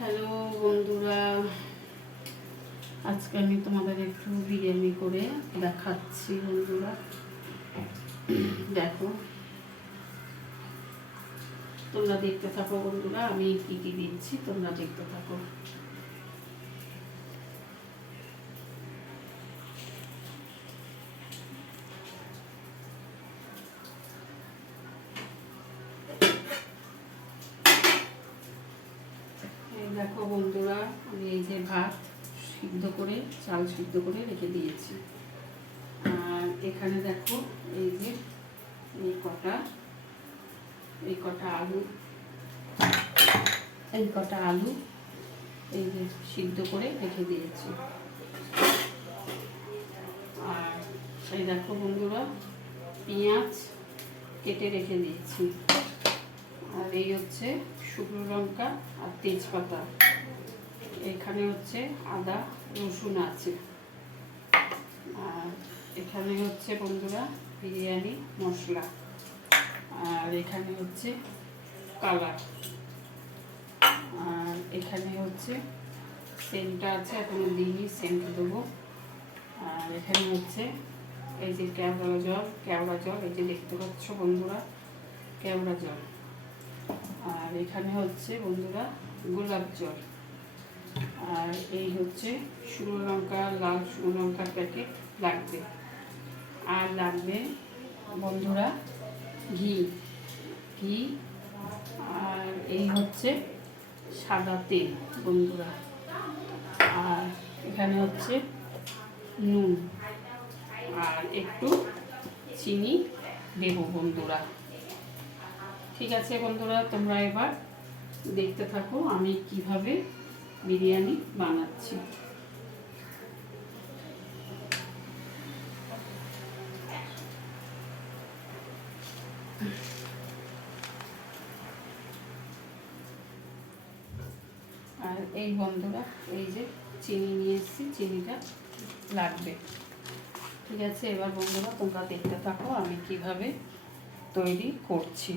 Hello বন্ধুরা, আজকে আমি তোমাদের একটু বিরিয়ানি করে দেখাচ্ছি। বন্ধুরা দেখো, তোমরা দেখতে থাকো। বন্ধুরা আমি কি কি দিচ্ছি তোমরা দেখতে থাকো। দেখো বন্ধুরা, আমি এই যে ভাত সিদ্ধ করে, চাল সিদ্ধ করে রেখে দিয়েছি। আর এখানে দেখো এই যে এই কটা আলু, এই যে সিদ্ধ করে রেখে দিয়েছি। আর এই দেখো বন্ধুরা, পেঁয়াজ কেটে রেখে দিয়েছি। আর এই হচ্ছে শুকনো লঙ্কা আর তেজপাতা। এখানে হচ্ছে আদা রসুন আছে। আর এখানে হচ্ছে বন্ধুরা বিরিয়ানি মশলা। আর এখানে হচ্ছে কালার। আর এখানে হচ্ছে সেন্টটা আছে, এখনো দিইনি, সেন্ট দেবো। আর এখানে হচ্ছে এই যে কেওড়া জল, এই যে দেখতে পাচ্ছ বন্ধুরা, কেওড়া জল। আর এখানে হচ্ছে বন্ধুরা গোলাপ জল। আর এই হচ্ছে শুকনো লঙ্কা, লাল শুকনো লঙ্কার প্যাকেট লাগবে। আর লাগবে বন্ধুরা ঘি। আর এই হচ্ছে সাদা তেল বন্ধুরা। আর এখানে হচ্ছে নুন আর একটু চিনি দেবো বন্ধুরা। ঠিক আছে বন্ধুরা, তোমরা এবার দেখতে থাকো আমি কিভাবে বিরিয়ানি বানাচ্ছি। আর এই বন্ধুরা, এই যে চিনি নিয়ে এসেছি, চিনিটা লাগবে। ঠিক আছে, এবার বন্ধুরা তোমরা দেখতে থাকো আমি কিভাবে তৈরি করছি।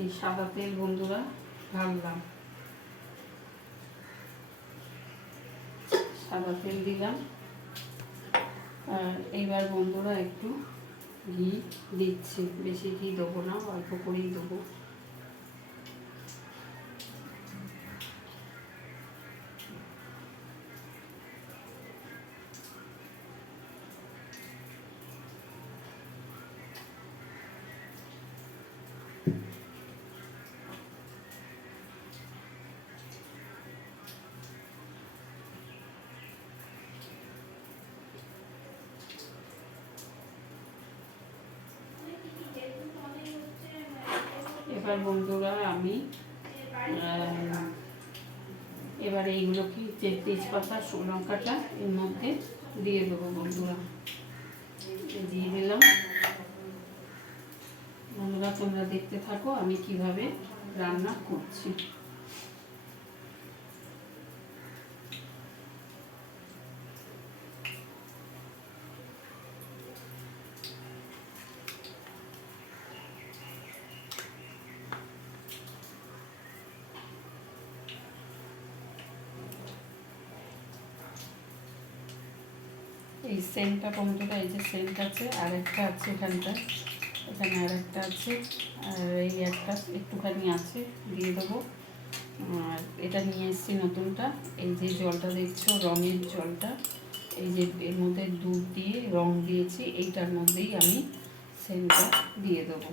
এই সাদা তেল বন্ধুরা ঢাললাম, সাদা তেল দিলাম। আর এইবার বন্ধুরা একটু ঘি দিচ্ছি, বেশি ঘি দেবো না, অল্প করেই দেবো। এবার বন্ধুরা আমি এবার এইগুলো কি যে তেজপাতা শুকনো লঙ্কাটা এর মধ্যে দিয়ে দেবো বন্ধুরা। দিয়ে দিলাম বন্ধুরা, তোমরা দেখতে থাকো আমি কিভাবে রান্না করছি। এই সেন্টটা বন্ধুরা, এই যে সেন্ট আছে, আরেকটা আছে এখানে আরেকটা আছে, আর এই একটা একটুখানি আছে, দিয়ে দেবো। আর এটা নিয়ে এসেছি নতুনটা, এই যে জলটা দেখছো রঙের জলটা, এই যে এর মধ্যে দুধ দিয়ে রং দিয়েছি, এইটার মধ্যেই আমি সেন্টটা দিয়ে দেবো।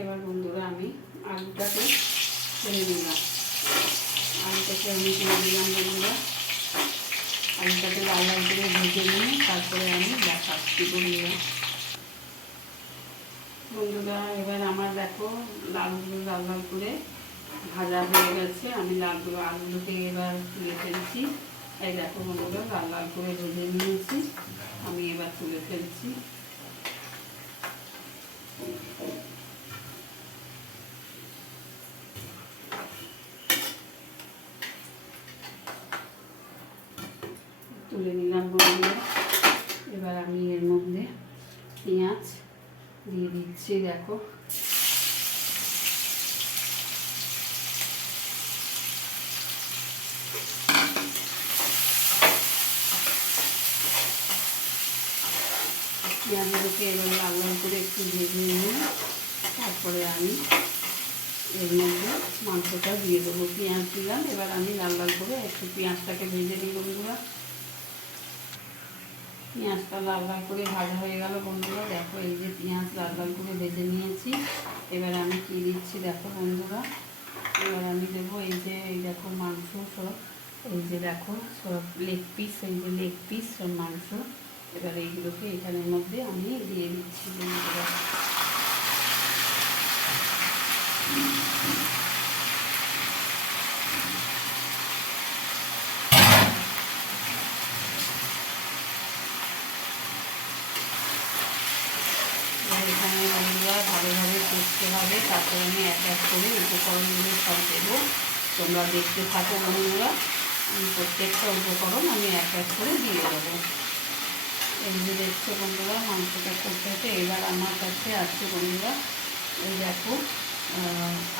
এবার বন্ধুরা আমি আলুটাকে ছেড়ে দিলাম, আলুটাকে আমি ছেড়ে দিলাম বন্ধুরা। আলুটাকে লাল লাল করে ভেজে নিয়ে তারপরে আমি দেখাচ্ছি বন্ধুরা। এবার আমার দেখো লালগুলো লাল লাল করে ভাজা হয়ে গেছে। আমি আলুগুলোকে এবার তুলে ফেলছি। এই দেখো বন্ধুরা, লাল লাল করে ভেজে নিয়েছি, আমি এবার তুলে ফেলছি। তুলে নিলাম বন্ধুরা। এবার আমি এর মধ্যে পেঁয়াজ দিয়ে দিচ্ছি। দেখো পেঁয়াজগুলোকে এবার লাল লাল করে একটু ভেজে নিয়ে তারপরে আমি এর মধ্যে মাংসটা দিয়ে দেবো। পেঁয়াজ দিলাম, এবার আমি লাল লাল করে একটু পেঁয়াজটাকে ভেজে নিই বন্ধুরা। পেঁয়াজটা লাল লাল করে ভাজা হয়ে গেল বন্ধুরা। দেখো এই যে পেঁয়াজ লাল লাল করে ভেজে নিয়েছি। এবার আমি কী দিচ্ছি দেখো বন্ধুরা, এবার আমি দেবো এই যে এই দেখো মাংস সব, এই যে দেখো সব লেগ পিস, এই যে লেগ পিস সব মাংস। এবার এইগুলোকে এখানের মধ্যে আমি দিয়ে দিচ্ছি বন্ধুরা। এখানে বন্ধুরা ভালোভাবে কষতে হবে, তারপরে আমি এক এক করে উপকরণগুলো সব দেবো। তোমরা দেখতে থাকো বন্ধুরা, আমি প্রত্যেকটা উপকরণ আমি এক এক করে দিয়ে দেবো। এই যে দেখছো বন্ধুরা মাংসটা করতে হচ্ছে। এবার আমার কাছে আছে বন্ধুরা এই দেখো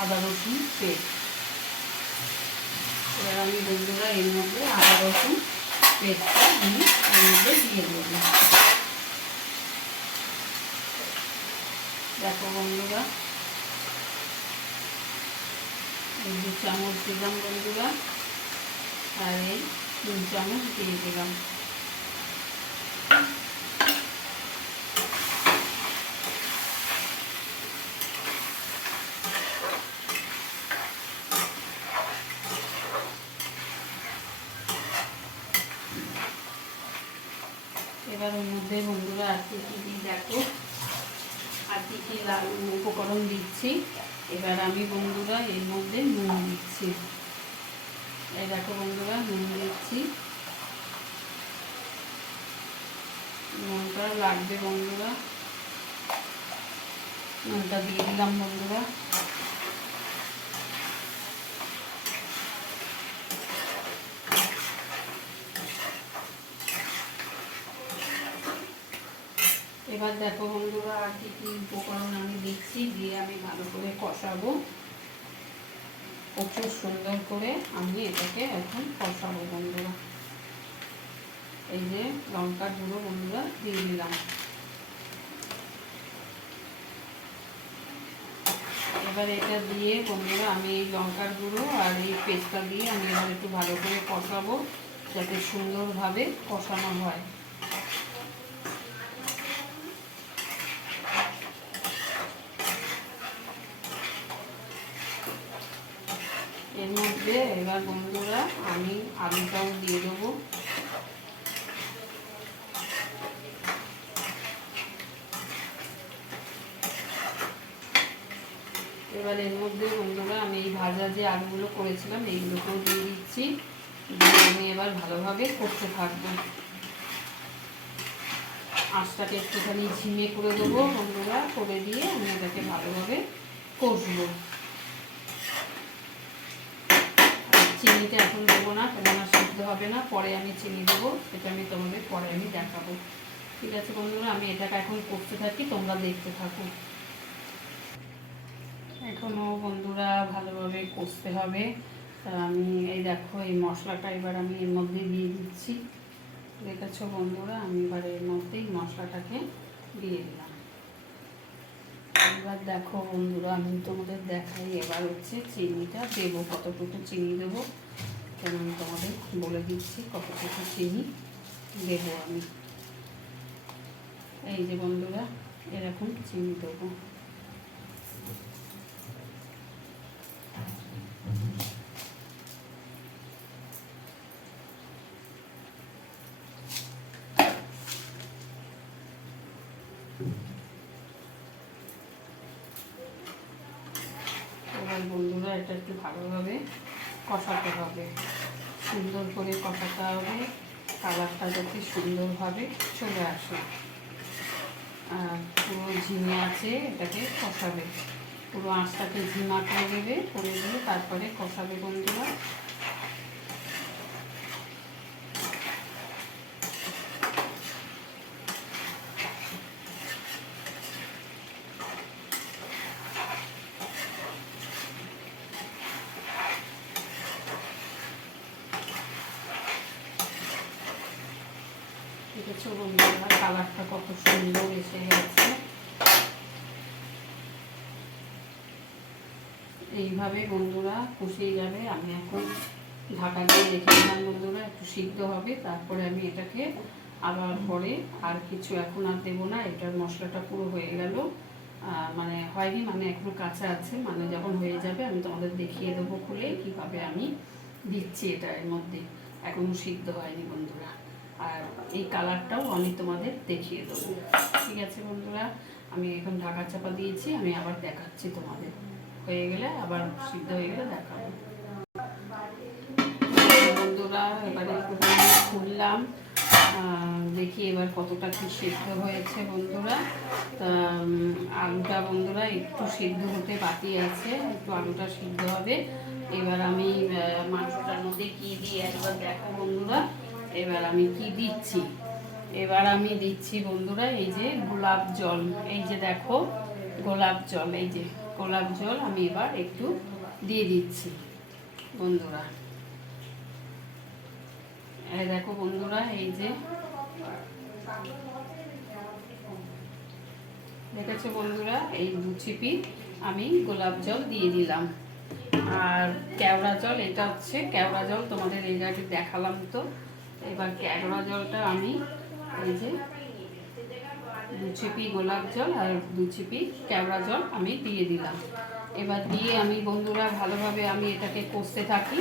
আদা রসুন পেস্ট। এবার আমি বন্ধুরা এর মধ্যে আদা রসুন পেস্টটা আমি এর মধ্যে দিয়ে দেবো। দেখো বন্ধুরা এই 2 চামচ দিলাম বন্ধুরা, আর এই 3 চামচ দিয়ে দিলাম। এবার ওর মধ্যে বন্ধুরা আর কি কি দেখো আর কি কি উপকরণ দিচ্ছি। এবার আমি বন্ধুরা এর মধ্যে নুন দিচ্ছি। এই দেখো বন্ধুরা নুন দিচ্ছি, নুনটা লাগবে বন্ধুরা, নুনটা দিয়ে দিলাম বন্ধুরা। এবার দেখো বন্ধুরা আর কি কি উপকরণ আমি দিচ্ছি, দিয়ে আমি ভালো করে কষাবো। প্রচুর সুন্দর করে আমি এটাকে এখন কষাবো বন্ধুরা। এই যে লঙ্কার গুঁড়ো বন্ধুরা দিয়ে দিলাম। এবার এটা দিয়ে বন্ধুরা আমি এই লঙ্কার গুঁড়ো আর এই পেস্টটা দিয়ে আমি এবার একটু ভালো করে কষাবো, যাতে সুন্দরভাবে কষানো হয়। এর মধ্যে এবার বন্ধুরা আমি আলুটাও দিয়ে দেবো। এবার এর মধ্যে বন্ধুরা আমি এই ভাজা যে আলুগুলো করেছিলাম এইগুলোকেও দিয়ে দিচ্ছি, দিয়ে আমি এবার ভালোভাবে করতে থাকবো। আঁচটাকে একটুখানি ঝিমে করে দেবো বন্ধুরা, করে দিয়ে আমি এটাকে ভালোভাবে কষবো। চিনিটা এখন দেবো না, কেননা সিদ্ধ হবে না, পরে আমি চিনি দেবো, সেটা আমি তোমাদের পরে আমি দেখাবো। ঠিক আছে বন্ধুরা, আমি এটাকে এখন করতে থাকি, তোমরা দেখতে থাকো। এখনও বন্ধুরা ভালোভাবে কষতে হবে। তা আমি এই দেখো এই মশলাটা এবার আমি এর মধ্যে দিয়ে দিচ্ছি। দেখেছো বন্ধুরা, আমি এবার এর মধ্যেই মশলাটাকে দিয়ে দিলাম। এবার দেখো বন্ধুরা আমি তোমাদের দেখাই এবার হচ্ছে চিনিটা দেবো, কতটুকু চিনি দেবো, কেন আমি তোমাদের বলে দিচ্ছি কতটুকু চিনি দেবো আমি। এই যে বন্ধুরা এরকম চিনি দেবো। এবার বন্ধুরা এটা একটু ভালোভাবে কষাতে হবে, সুন্দর করে কষাতে হবে, কালারটা যাতে সুন্দরভাবে চলে আসে। আর পুরো ঝিমে আছে এটাকে কষাবে, পুরো আঁচটাকে ঝিমা করে দেবে, করে দিয়ে তারপরে কষাবে বন্ধুরা। বন্ধুরা কালারটা কত সুন্দর এসে গেছে। এইভাবে বন্ধুরা কষিয়ে যাবে। আমি এখন ঢাকা দিয়ে রেখে দিলাম বন্ধুরা, একটু সিদ্ধ হবে, তারপরে আমি এটাকে আবার পরে আর কিছু এখন আর দেবো না। এটার মশলাটা পুরো হয়ে গেল, মানে হয়নি, মানে এখনো কাঁচা আছে, মানে যখন হয়ে যাবে আমি তোমাদের দেখিয়ে দেবো খুলে কীভাবে আমি দিচ্ছি এটা এর মধ্যে। এখনো সিদ্ধ হয়নি বন্ধুরা, আর এই কালারটাও আমি তোমাদের দেখিয়ে দেবো। ঠিক আছে বন্ধুরা, আমি এখন ঢাকা চাপা দিয়েছি, আমি আবার দেখাচ্ছি তোমাদের, হয়ে গেলে আবার সিদ্ধ হয়ে গেলে দেখাবো বন্ধুরা। এবারে একটুখানি খুললাম, দেখি এবার কতটা কি সিদ্ধ হয়েছে বন্ধুরা। আলুটা বন্ধুরা একটু সিদ্ধ হতে বাকি আছে, একটু আলুটা সিদ্ধ হবে। এবার আমি মাংসটার মধ্যে কি দিই একবার দেখো বন্ধুরা। এবার আমি কি দিচ্ছি, এবার আমি দিচ্ছি বন্ধুরা এই যে গোলাপ জল, এই যে দেখো গোলাপ জল, এই যে গোলাপ জল আমি এবার একটু দিয়ে দিচ্ছি বন্ধুরা। এই দেখো বন্ধুরা, এই যে দেখেছো বন্ধুরা, এই 2 চিপি আমি গোলাপ জল দিয়ে দিলাম। আর কেওড়া জল, এটা হচ্ছে কেওড়া জল, তোমাদের এই আগে দেখালাম তো। এবার কেওড়া জলটা আমি এই যে 2 চিপি গোলাপ জল আর 2 চিপি কেওড়া জল আমি দিয়ে দিলাম। এবার দিয়ে আমি বন্ধুরা ভালোভাবে আমি এটাকে কষতে থাকি।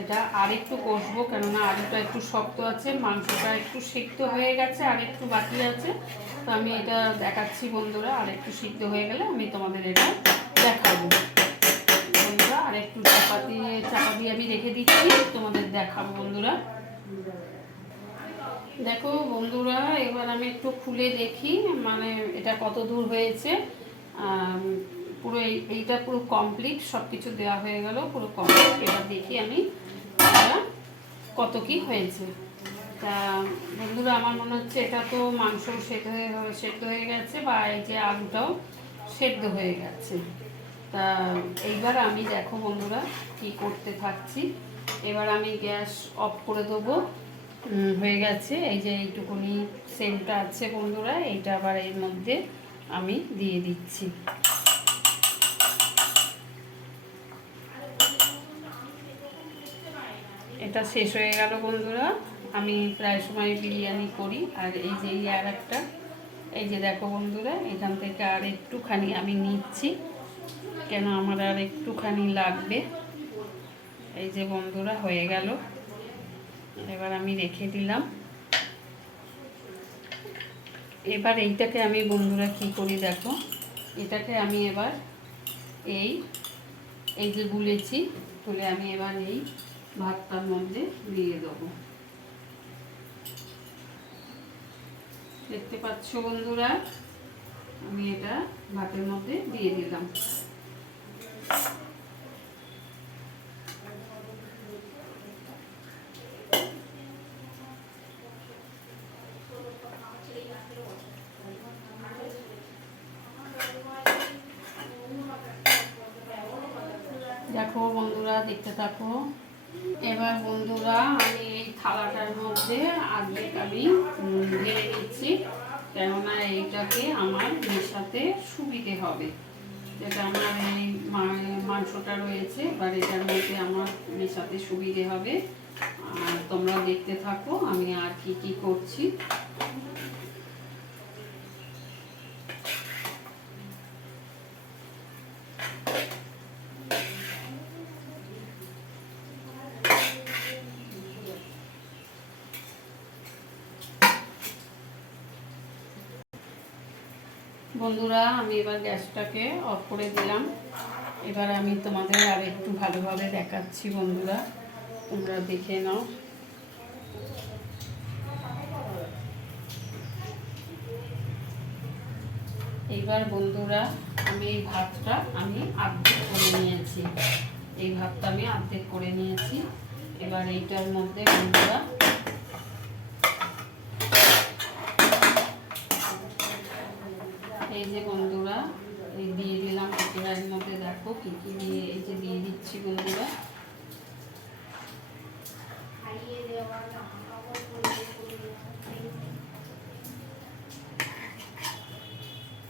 এটা আরেকটু কষবো, কেননা আলুটা একটু শক্ত আছে, মাংসটা একটু সিদ্ধ হয়ে গেছে, আর একটু বাকি আছে। তো আমি এটা দেখাচ্ছি বন্ধুরা, আর একটু সিদ্ধ হয়ে গেলে আমি তোমাদের এটা দেখাবো বন্ধুরা। আর একটু চাপা দিয়ে আমি রেখে দিচ্ছি, তোমাদের দেখাবো বন্ধুরা। দেখো বন্ধুরা, এবার আমি একটু খুলে দেখি মানে এটা কত দূর হয়েছে। পুরো এইটা পুরো কমপ্লিট, সব কিছু দেওয়া হয়ে গেল, পুরো কমপ্লিট। এবার দেখি আমি এটা কত কি হয়েছে। তা বন্ধুরা আমার মনে হচ্ছে এটা তো মাংস সেদ্ধ হয়ে গেছে, বা এই যে আলুটাও সেদ্ধ হয়ে গেছে। তা এইবার আমি দেখো বন্ধুরা কি করতে থাকছি। এবার আমি গ্যাস অফ করে দেবো, হয়ে গেছে। এই যে এইটুকুনি সেন্টটা আছে বন্ধুরা, এইটা আবার এর মধ্যে আমি দিয়ে দিচ্ছি। এটা শেষ হয়ে গেল বন্ধুরা। আমি প্রায় সময় বিরিয়ানি করি। আর এই যে আর একটা, এই যে দেখো বন্ধুরা, এখান থেকে আর একটুখানি আমি নিচ্ছি, কেন আমার আর একটুখানি লাগবে। এই যে বন্ধুরা হয়ে গেল, এবার আমি রেখে দিলাম। এবার এইটাকে আমি বন্ধুরা কি করি দেখো, এটাকে আমি এবার এই যে গুলেছি, তুলে আমি এবার এই ভাতটার মধ্যে দিয়ে দেবো। দেখতে পাচ্ছ বন্ধুরা, আমি এটা ভাতের মধ্যে দিয়ে দিলাম। দেখো বন্ধুরা, দেখতে থাকো। এবার বন্ধুরা আমি এই থালাটার মধ্যে অর্ধেক আমি ঢেলে নিচ্ছি, কেননা এইটাকে আমার মেশাতে সুবিধে হবে। যেটা আমার এই মাংসটা রয়েছে, এবার এটার মধ্যে আমার মেশাতে সুবিধে হবে। আর তোমরা দেখতে থাকো আমি আর কি কি করছি। বন্ধুরা আমি এবার গ্যাসটাকে অফ করে দিলাম। এবার আমি তোমাদের আর একটু ভালোভাবে দেখাচ্ছি বন্ধুরা, তোমরা দেখে নাও। এইবার বন্ধুরা আমি এই ভাতটা আমি অর্ধেক করে নিয়েছি, এই ভাতটা আমি অর্ধেক করে নিয়েছি। এবার এইটার মধ্যে বন্ধুরা এই যে বন্ধুরা এই দিয়ে দিলাম। এর মধ্যে দেখো কি কি দিয়ে, এই যে দিয়ে দিচ্ছি বন্ধুরা।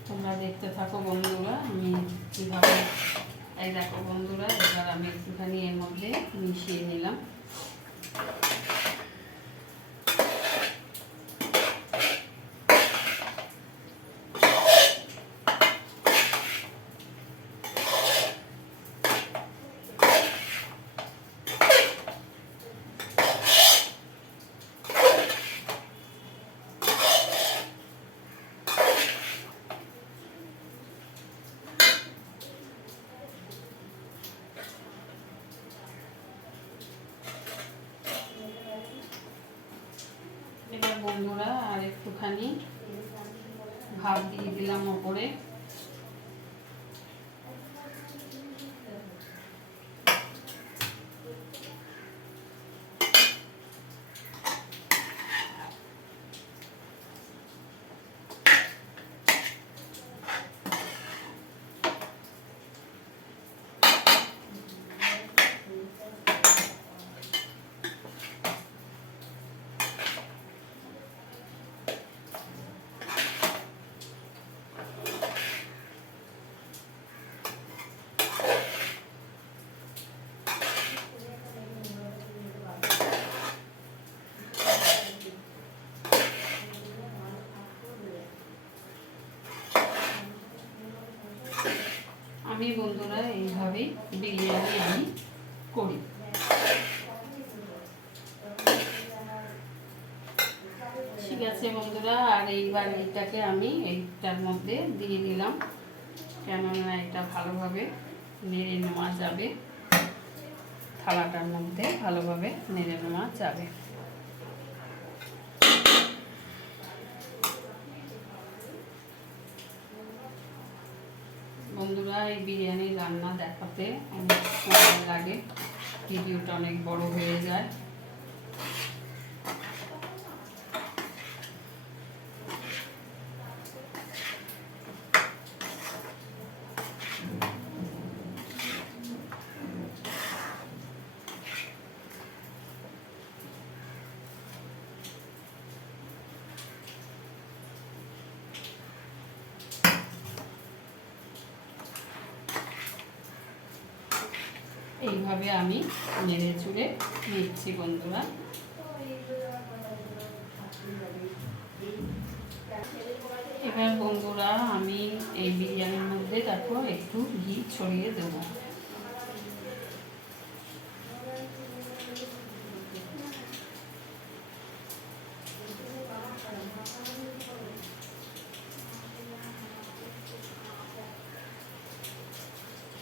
তোমরা দেখতে থাকো বন্ধুরা, আমি কীভাবে, এই দেখো বন্ধুরা, এবার আমি একটুখানি এর মধ্যে মিশিয়ে নিলাম। এবার বন্ধুরা আর একটুখানি ভাপ দিয়ে দিলাম ওপরে। আমি বন্ধুরা এইভাবেই বিরিয়ানি আমি করি। ঠিক আছে বন্ধুরা, আর এইবার এইটাকে আমি এইটার মধ্যে দিয়ে দিলাম, কেননা এটা ভালোভাবে নেড়ে নেওয়া যাবে, থালাটার মধ্যে ভালোভাবে নেড়ে নেওয়া যাবে। বন্ধুরা এই বিরিয়ানি রান্না দেখাতে অনেক সময় লাগে, ভিডিওটা অনেক বড় হয়ে যায়। এইভাবে আমি নেড়ে চুড়ে নিচ্ছি বন্ধুরা। এবার বন্ধুরা আমি এই বিরিয়ানির মধ্যে দেখো একটু ঘি ছড়িয়ে দেবো।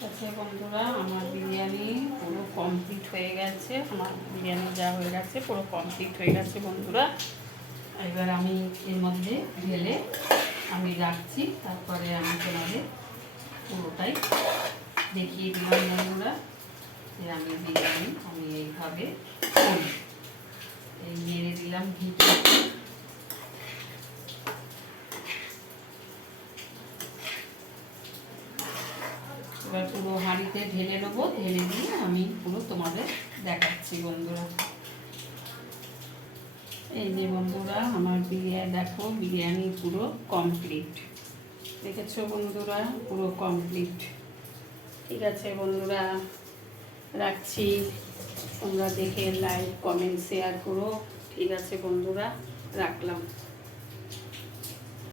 আচ্ছা বন্ধুরা, আমার বিরিয়ানি পুরো কমপ্লিট হয়ে গেছে, আমার বিরিয়ানি যা হয়ে গেছে পুরো কমপ্লিট হয়ে গেছে বন্ধুরা। এবার আমি এর মধ্যে ঢেলে আমি রাখছি, তারপরে আমি তোমাদের পুরোটাই দেখিয়ে দিলাম বন্ধুরা যে আমি বিরিয়ানি আমি এইভাবে করি। এই নেড়ে দিলাম ঘিটা। এবার পুরো হাঁড়িতে ঢেলে নেবো, ঢেলে দিয়ে আমি পুরো তোমাদের দেখাচ্ছি বন্ধুরা। এই যে বন্ধুরা আমার বিরিয়ানি দেখো, বিরিয়ানি পুরো কমপ্লিট, দেখেছো বন্ধুরা, পুরো কমপ্লিট। ঠিক আছে বন্ধুরা, রাখছি, তোমরা দেখে লাইক কমেন্ট শেয়ার করো। ঠিক আছে বন্ধুরা, রাখলাম।